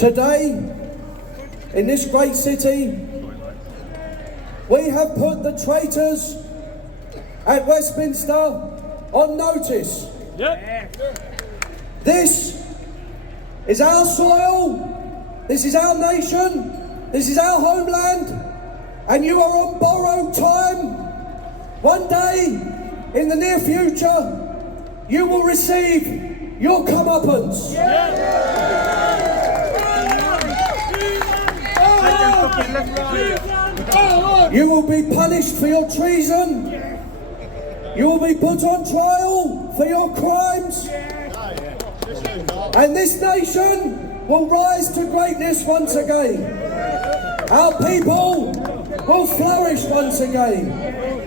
Today, in this great city, we have put the traitors at Westminster on notice. This is our soil, this is our nation, this is our homeland, and you are on borrowed time. One day, in the near future, you will receive your comeuppance. You will be punished for your treason. You will be put on trial for your crimes. And this nation will rise to greatness once again. Our people will flourish once again.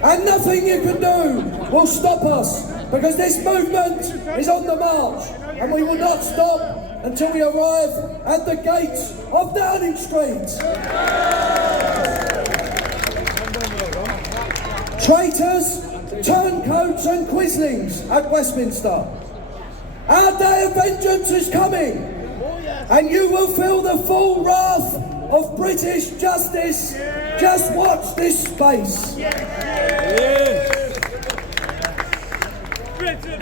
And nothing you can do will stop us, because this movement is on the march, and we will not stop until we arrive at the gates of Downing Street. Traitors, turncoats and quislings at Westminster, our day of vengeance is coming, and you will feel the full wrath of British justice. Just watch this space.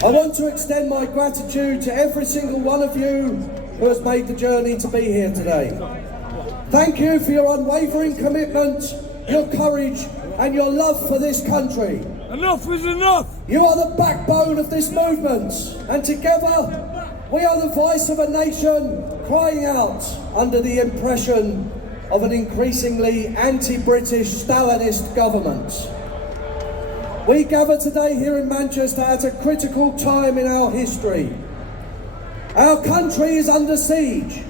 I want to extend my gratitude to every single one of you who has made the journey to be here today. Thank you for your unwavering commitment, your courage and your love for this country. Enough is enough! You are the backbone of this movement, and together we are the voice of a nation crying out under the impression of an increasingly anti-British Stalinist government. We gather today here in Manchester at a critical time in our history. Our country is under siege,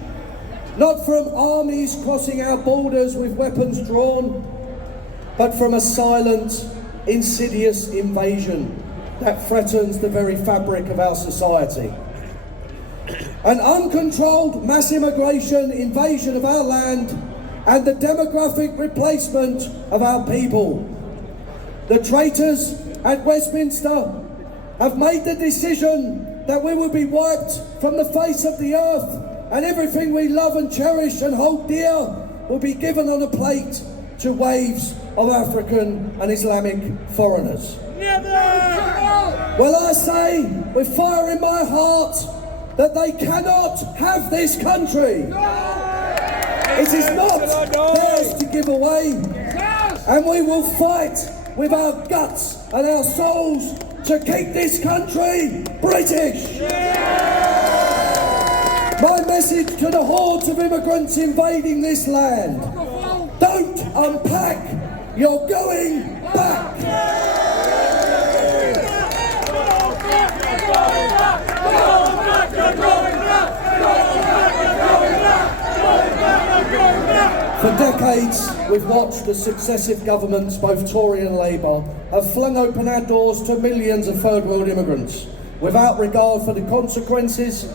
not from armies crossing our borders with weapons drawn, but from a silent, insidious invasion that threatens the very fabric of our society. An uncontrolled mass immigration invasion of our land and the demographic replacement of our people. The traitors at Westminster have made the decision that we will be wiped from the face of the earth, and everything we love and cherish and hold dear will be given on a plate to waves of African and Islamic foreigners. Never! Well, I say with fire in my heart that they cannot have this country. It is not theirs to give away, and we will fight with our guts and our souls to keep this country British. My message to the hordes of immigrants invading this land: don't unpack, you're going back. For decades, we've watched the successive governments, both Tory and Labour, have flung open our doors to millions of third world immigrants without regard for the consequences.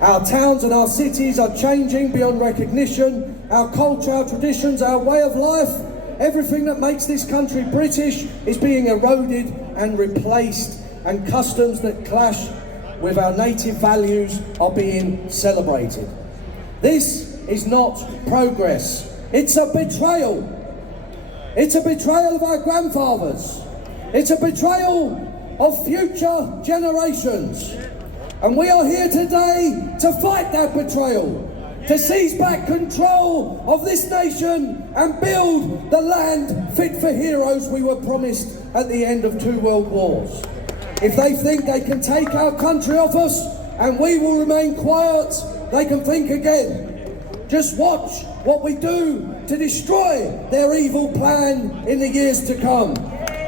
Our towns and our cities are changing beyond recognition. Our culture, our traditions, our way of life, everything that makes this country British is being eroded and replaced, and customs that clash with our native values are being celebrated. This is not progress. It's a betrayal. It's a betrayal of our grandfathers. It's a betrayal of future generations. And we are here today to fight that betrayal, to seize back control of this nation and build the land fit for heroes we were promised at the end of 2 world wars. If they think they can take our country off us and we will remain quiet, they can think again. Just watch what we do to destroy their evil plan in the years to come.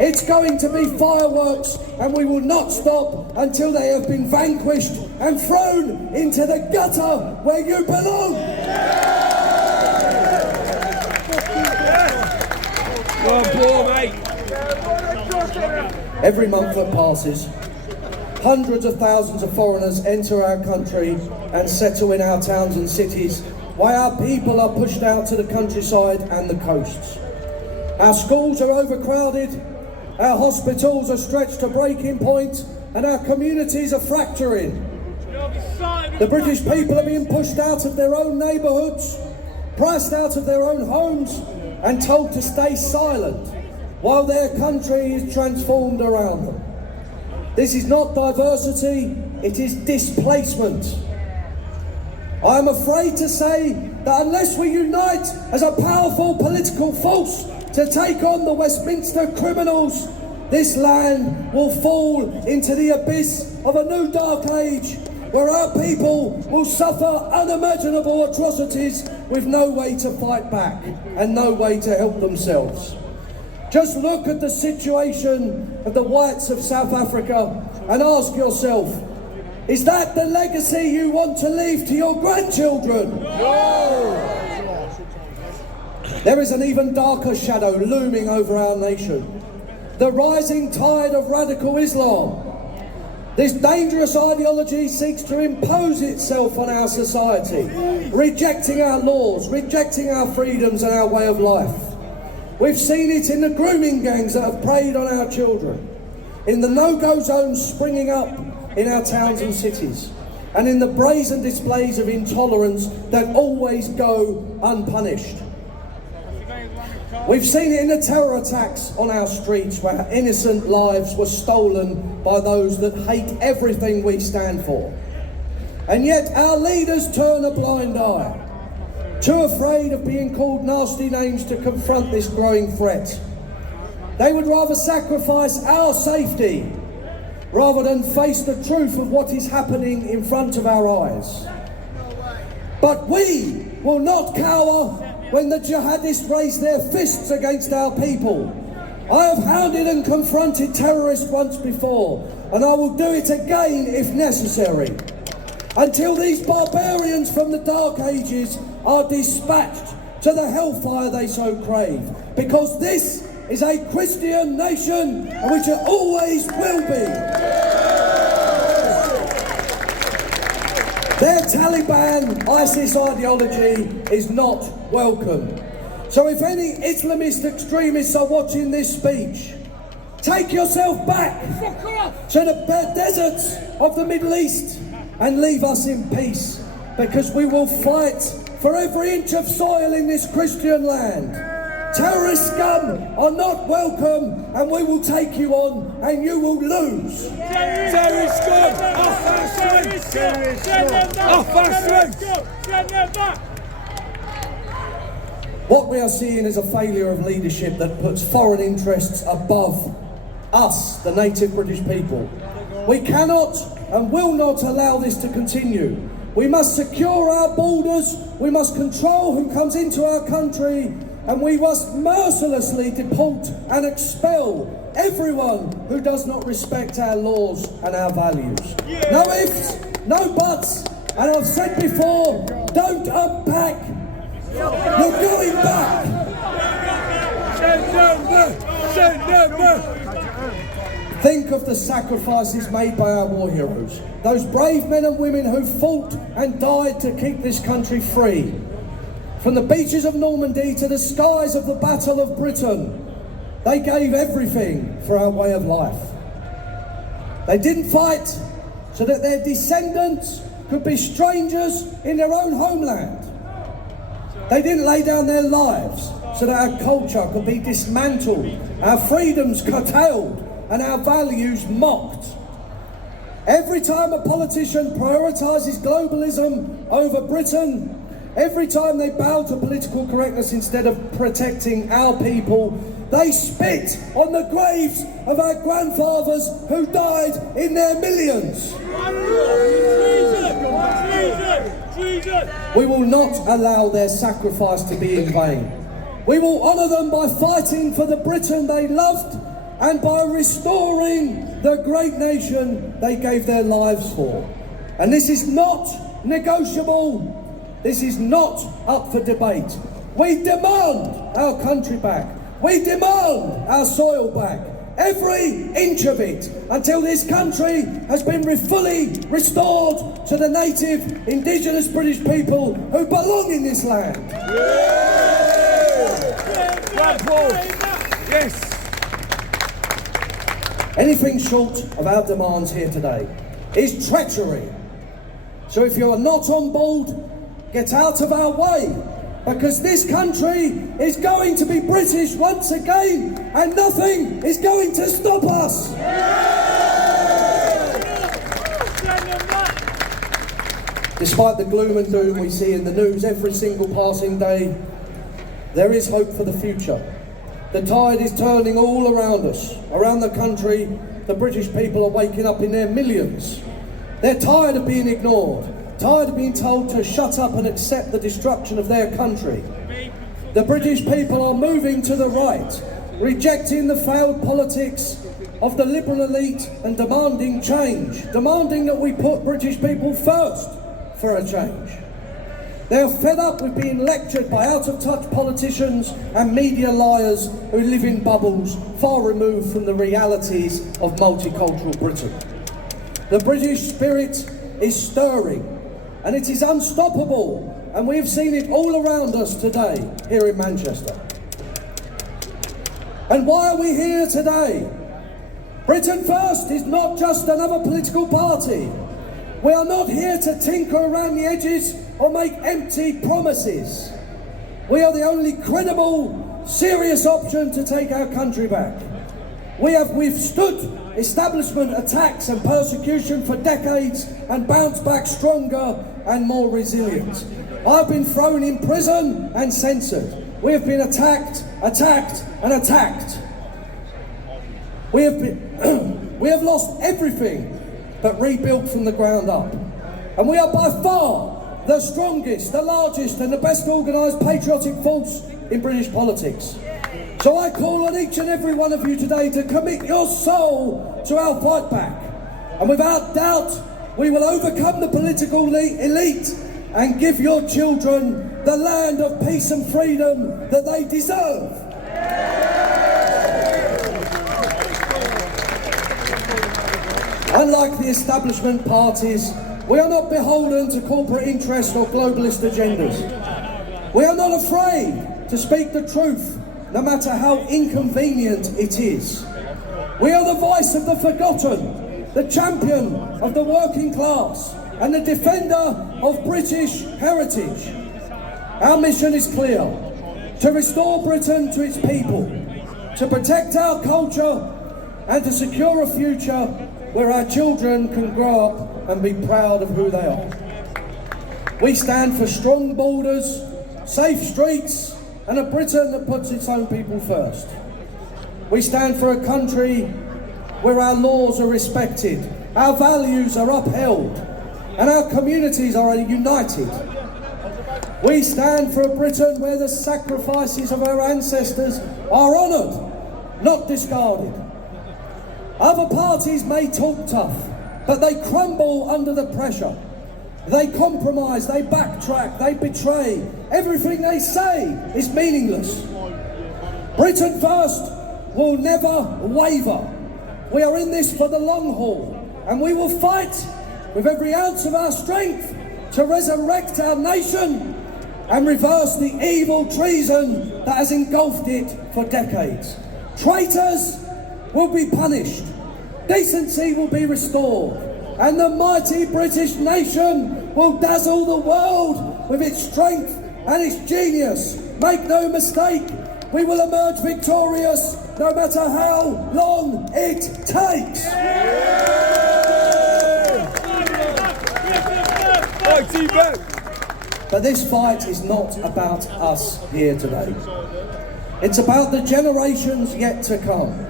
It's going to be fireworks, and we will not stop until they have been vanquished and thrown into the gutter where you belong. Every month that passes, hundreds of thousands of foreigners enter our country and settle in our towns and cities, while our people are pushed out to the countryside and the coasts. Our schools are overcrowded, our hospitals are stretched to breaking point, and our communities are fracturing. The British people are being pushed out of their own neighbourhoods, priced out of their own homes, and told to stay silent while their country is transformed around them. This is not diversity, it is displacement. I am afraid to say that unless we unite as a powerful political force to take on the Westminster criminals, this land will fall into the abyss of a new dark age where our people will suffer unimaginable atrocities with no way to fight back and no way to help themselves. Just look at the situation of the whites of South Africa and ask yourself, is that the legacy you want to leave to your grandchildren? No! There is an even darker shadow looming over our nation. The rising tide of radical Islam. This dangerous ideology seeks to impose itself on our society, rejecting our laws, rejecting our freedoms and our way of life. We've seen it in the grooming gangs that have preyed on our children, in the no-go zones springing up in our towns and cities, and in the brazen displays of intolerance that always go unpunished. We've seen it in the terror attacks on our streets where innocent lives were stolen by those that hate everything we stand for. And yet our leaders turn a blind eye, too afraid of being called nasty names to confront this growing threat. They would rather sacrifice our safety rather than face the truth of what is happening in front of our eyes. But we will not cower when the jihadists raise their fists against our people. I have hounded and confronted terrorists once before, and I will do it again if necessary, until these barbarians from the Dark Ages are dispatched to the hellfire they so crave, because this is a Christian nation, which it always will be. Their Taliban, ISIS ideology is not welcome. So if any Islamist extremists are watching this speech, take yourself back to the deserts of the Middle East and leave us in peace, because we will fight for every inch of soil in this Christian land. Terrorist scum are not welcome, and we will take you on and you will lose. Terrorist scum! Off our streets! Off our streets! What we are seeing is a failure of leadership that puts foreign interests above us, the native British people. We cannot and will not allow this to continue. We must secure our borders, we must control who comes into our country, and we must mercilessly deport and expel everyone who does not respect our laws and our values. Yeah. No ifs, no buts, and I've said before, don't unpack, you're going back. Think of the sacrifices made by our war heroes, those brave men and women who fought and died to keep this country free. From the beaches of Normandy to the skies of the Battle of Britain, they gave everything for our way of life. They didn't fight so that their descendants could be strangers in their own homeland. They didn't lay down their lives so that our culture could be dismantled, our freedoms curtailed, and our values mocked. Every time a politician prioritises globalism over Britain, every time they bow to political correctness instead of protecting our people, they spit on the graves of our grandfathers who died in their millions. We will not allow their sacrifice to be in vain. We will honour them by fighting for the Britain they loved and by restoring the great nation they gave their lives for. And this is not negotiable. This is not up for debate. We demand our country back. We demand our soil back. Every inch of it, until this country has been fully restored to the native indigenous British people who belong in this land. Yes. Anything short of our demands here today is treachery. So if you are not on board, get out of our way, because this country is going to be British once again, and nothing is going to stop us. Despite the gloom and doom we see in the news every single passing day, there is hope for the future. The tide is turning all around us. Around the country, the British people are waking up in their millions. They're tired of being ignored, tired of being told to shut up and accept the destruction of their country. The British people are moving to the right, rejecting the failed politics of the liberal elite and demanding change, demanding that we put British people first for a change. They are fed up with being lectured by out-of-touch politicians and media liars who live in bubbles far removed from the realities of multicultural Britain. The British spirit is stirring, and it is unstoppable, and we have seen it all around us today here in Manchester. And why are we here today? Britain First is not just another political party. We are not here to tinker around the edges or make empty promises. We are the only credible, serious option to take our country back. We have withstood establishment attacks and persecution for decades and bounced back stronger and more resilient. I've been thrown in prison and censored. We have been attacked and attacked. We have lost everything but rebuilt from the ground up. And we are by far the strongest, the largest and the best organised patriotic force in British politics. So I call on each and every one of you today to commit your soul to our fight back. And without doubt, we will overcome the political elite and give your children the land of peace and freedom that they deserve. Unlike the establishment parties, we are not beholden to corporate interests or globalist agendas. We are not afraid to speak the truth, no matter how inconvenient it is. We are the voice of the forgotten, the champion of the working class, and the defender of British heritage. Our mission is clear: to restore Britain to its people, to protect our culture, and to secure a future where our children can grow up and be proud of who they are. We stand for strong borders, safe streets, and a Britain that puts its own people first. We stand for a country where our laws are respected, our values are upheld, and our communities are united. We stand for a Britain where the sacrifices of our ancestors are honoured, not discarded. Other parties may talk tough, but they crumble under the pressure. They compromise, they backtrack, they betray. Everything they say is meaningless. Britain First will never waver. We are in this for the long haul, and we will fight with every ounce of our strength to resurrect our nation and reverse the evil treason that has engulfed it for decades. Traitors will be punished, decency will be restored, and the mighty British nation will dazzle the world with its strength and its genius. Make no mistake, we will emerge victorious no matter how long it takes. But this fight is not about us here today. It's about the generations yet to come.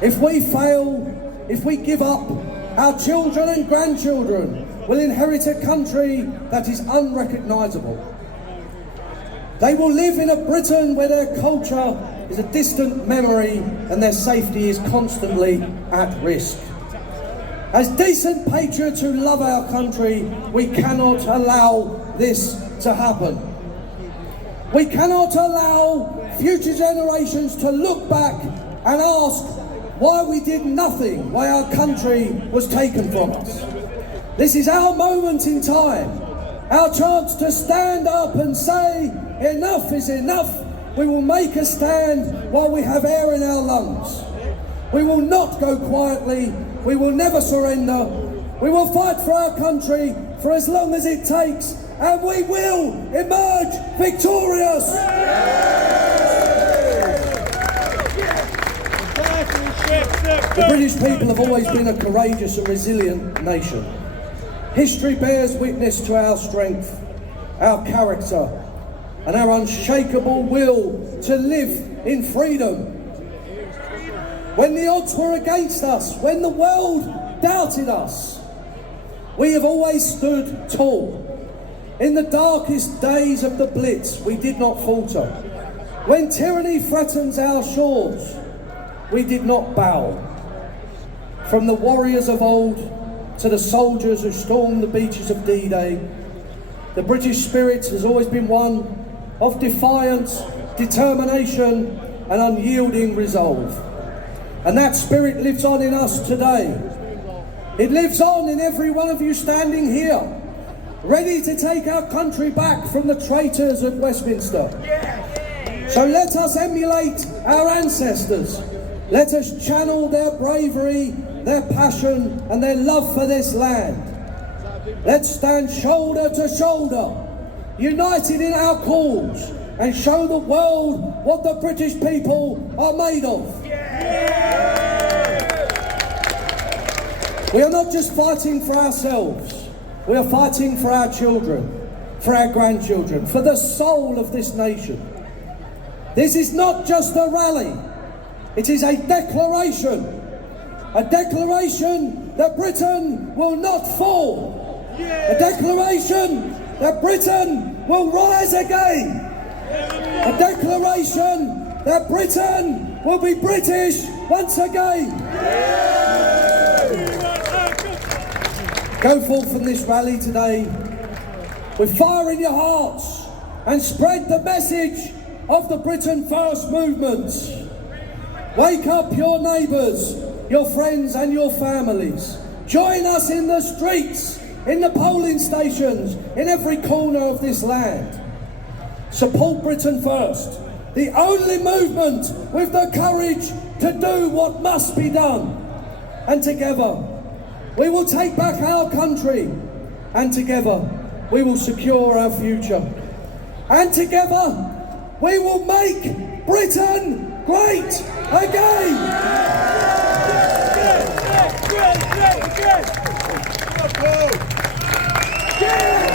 If we fail, if we give up, our children and grandchildren will inherit a country that is unrecognisable. They will live in a Britain where their culture is a distant memory and their safety is constantly at risk. As decent patriots who love our country, we cannot allow this to happen. We cannot allow future generations to look back and ask why we did nothing, why our country was taken from us. This is our moment in time, our chance to stand up and say, enough is enough. We will make a stand while we have air in our lungs. We will not go quietly. We will never surrender. We will fight for our country, for as long as it takes, and we will emerge victorious. The British people have always been a courageous and resilient nation. History bears witness to our strength, our character, and our unshakable will to live in freedom. When the odds were against us, when the world doubted us, we have always stood tall. In the darkest days of the Blitz, we did not falter. When tyranny threatens our shores, we did not bow. From the warriors of old to the soldiers who stormed the beaches of D-Day, the British spirit has always been one of defiance, determination, and unyielding resolve. And that spirit lives on in us today. It lives on in every one of you standing here, ready to take our country back from the traitors at Westminster. So let us emulate our ancestors. Let us channel their bravery, their passion, and their love for this land. Let's stand shoulder to shoulder, united in our cause, and show the world what the British people are made of. We are not just fighting for ourselves, we are fighting for our children, for our grandchildren, for the soul of this nation. This is not just a rally, it is a declaration that Britain will not fall, a declaration that Britain will rise again, a declaration that Britain will be British once again. Go forth from this rally today with fire in your hearts and spread the message of the Britain First movement. Wake up your neighbours, your friends and your families. Join us in the streets, in the polling stations, in every corner of this land. Support Britain First, the only movement with the courage to do what must be done. And together, we will take back our country, and together we will secure our future. And together we will make Britain great again! Yeah!